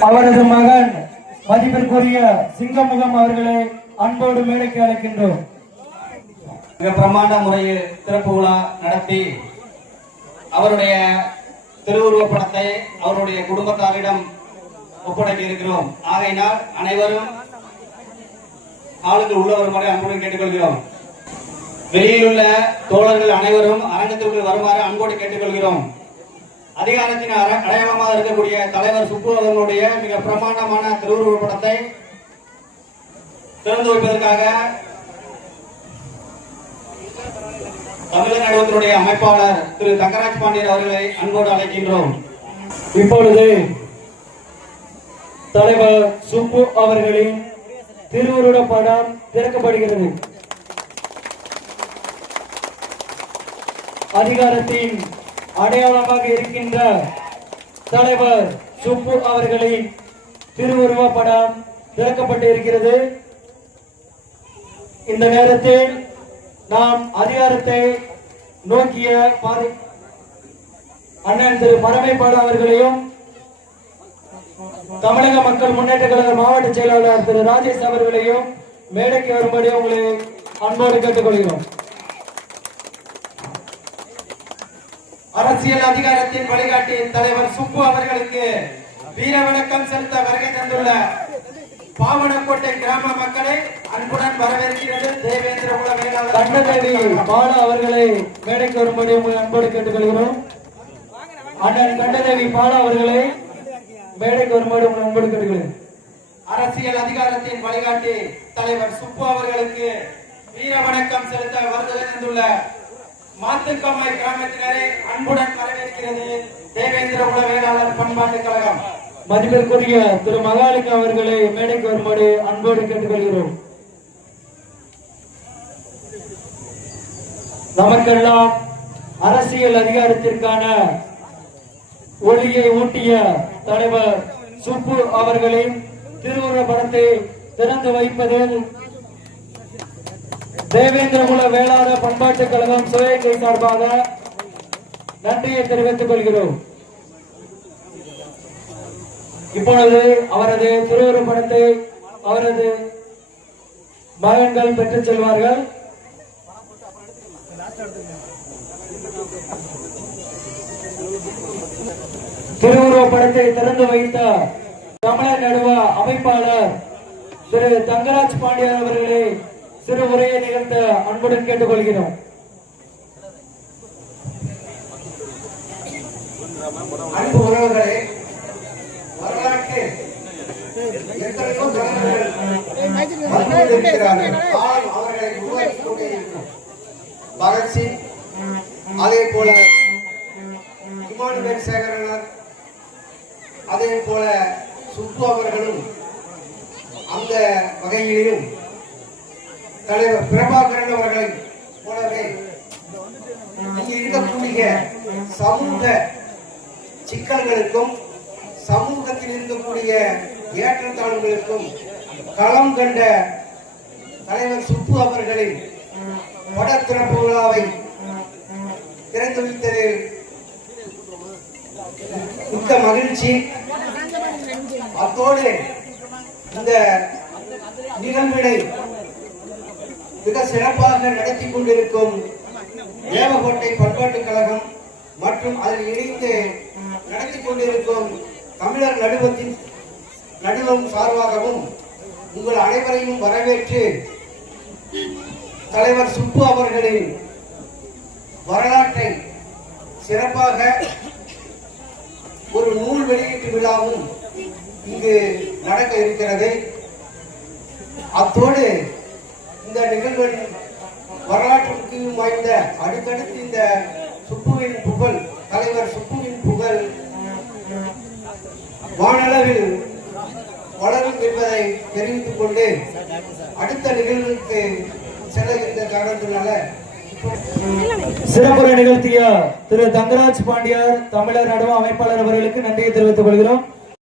அவரது மகன் மதிப்பிற்குரிய சிங்கமுகம் அவர்களை அன்போடு மேடைக்கு அழைக்கின்றோம். மிக பிரம்மாண்ட முறையில் திறப்பு விழா நடத்தி அவருடைய திருவுருவ படத்தை அவருடைய குடும்பத்தாரிடம் ஒப்படைக்க இருக்கிறோம். ஆகையினால் அனைவரும் ஆளுக்கு உள்ளவர் வருமாறு அன்புடன் கேட்டுக்கொள்கிறோம். வெளியில் உள்ள தோழர்கள் அனைவரும் அரங்கத்திற்குள் வருமாறு அன்போடு கேட்டுக்கொள்கிறோம். அதிகாரத்தின் அடையாளமாக இருக்கக்கூடிய தலைவர் சுப்பு அவர்களுடைய மிக பிரமாண்டமான திருவுருவப் படத்தை திறந்து வைப்பதற்காக தமிழக நடுவத்தினுடைய அமைப்பாளர் திரு தங்கராஜ் பாண்டியர் அவர்களை அன்போடு அழைக்கின்றோம். இப்பொழுது தலைவர் சுப்பு அவர்களின் திருவுருட படம் திறக்கப்படுகிறது. அதிகாரத்தின் அடையாளமாக இருக்கின்ற தலைவர் சுப்பு அவர்களின் திருவுருவ படம் திறக்கப்பட்டு இருக்கிறது. இந்த நேரத்தில் நாம் அதிகாரத்தை நோக்கிய பாதை அண்ணன் திரு பரமைப்பாடு அவர்களையும் தமிழக மக்கள் முன்னேற்ற கழக மாவட்ட செயலாளர் திரு ராஜேஷ் அவர்களையும் மேடைக்கு வரும்படி உங்களை அன்போடு கேட்டுக்கொள்கிறோம். அரசியல் அதிகாரத்தின் வழிகாட்டி தலைவர் சுப்பு அவர்களுக்கு வீர வணக்கம் செலுத்த வருகை தந்துள்ள பாவனக்கோட்டை கிராம மக்களை அன்புடன் வரவேற்கிறது. தேவேந்திர வேளாளர் கண்டதேவி பாலா அவர்களை மேடைக்கு வரும்படி அன்போடு கேட்டுக்கொள்கிறோம். அண்ணன் கண்டதேவி பாலா அவர்களை மேடைக்கு வரும்படி அன்போடு கேட்டுக்கொள்கிறேன். அரசியல் அதிகாரத்தின் வழிகாட்டி தலைவர் சுப்பு அவர்களுக்கு வீர வணக்கம் செலுத்த வருகை தந்துள்ள மாத்துக்கம்மாய் கிராமத்தினரை அன்புடன் வரவேற்கிறது தேவேந்திர குல பண்பாட்டு கழகம். மதிப்பிற்குரிய திரு மகாலிங்க அவர்களை மேடைக்கு வரும்படி அன்போடு கேட்டுக்கொள்கிறோம். நமக்கெல்லாம் அரசியல் அதிகாரத்திற்கான ஒளியை ஊட்டிய தலைவர் சுப்பு அவர்களின் திருவுருவ படத்தை திறந்து வைப்பதில் தேவேந்திரகுல வேளாண் பண்பாட்டுக் கழகம் சிவகங்கை சார்பாக நன்றியை தெரிவித்துக் கொள்கிறோம். இப்பொழுது அவரது திருவுருவ படத்தை அவரது மகன்கள் பெற்றுச் செல்வார்கள். திருவுருவ படத்தை திறந்து வைத்த தமிழர் நடுவ அமைப்பாளர் திரு தங்கராஜ் பாண்டியன் அவர்களை சிறு உரையை நிகழ்த்த அன்புடன் கேட்டுக்கொள்கிறோம். அன்பு உறவுகளே வரலாற்று எத்தனையோ அவர்களை பகத்சிங் அதே போல இமானுவேல் சேகரனார் அதே போல சுப்பு அவர்களும் அந்த வகையிலும் தலைவர் பிரபாகரன் அவர்களை போலவே இங்கு இருக்கக்கூடிய சமூக சிக்கல்களுக்கும் சமூகத்தில் இருக்கக்கூடிய ஏற்றத்தாழ்வுகளுக்கும் களம் கண்ட தலைவர் சுப்பு அவர்களின் பட திறப்பு விழாவை திறந்து வைத்ததில் மிக்க மகிழ்ச்சி. அத்தோடு இந்த நிகழ்வினை மிக சிறப்பாக நடத்தி கொண்டிருக்கும் தேவகோட்டை பண்பாட்டுக் கழகம் மற்றும் அதில் இணைந்து நடத்தி கொண்டிருக்கும் தமிழர் நடுவத்தின் நடுவம் சார்பாகவும் உங்கள் அனைவரையும் வரவேற்று தலைவர் சுப்பு அவர்களின் வரலாற்றை சிறப்பாக ஒரு நூல் வெளியீட்டு விழாவும் இங்கு நடக்க இருக்கிறது. அத்தோடு இந்த நிகழ்வின் வரலாற்று முக்கியம் வாய்ந்த அடுத்தடுத்து இந்த சுப்புவின் புகழ் தலைவர் சுப்புவின் புகழ் வானளவில் வளரும் என்பதை தெரிவித்துக் கொண்டு அடுத்த நிகழ்வுக்கு செல்ல இந்த காரணத்தினால சிறப்புரை நிகழ்த்திய திரு தங்கராஜ் பாண்டியார் தமிழர் நடுவ அமைப்பாளர் அவர்களுக்கு நன்றியை தெரிவித்துக் கொள்கிறோம்.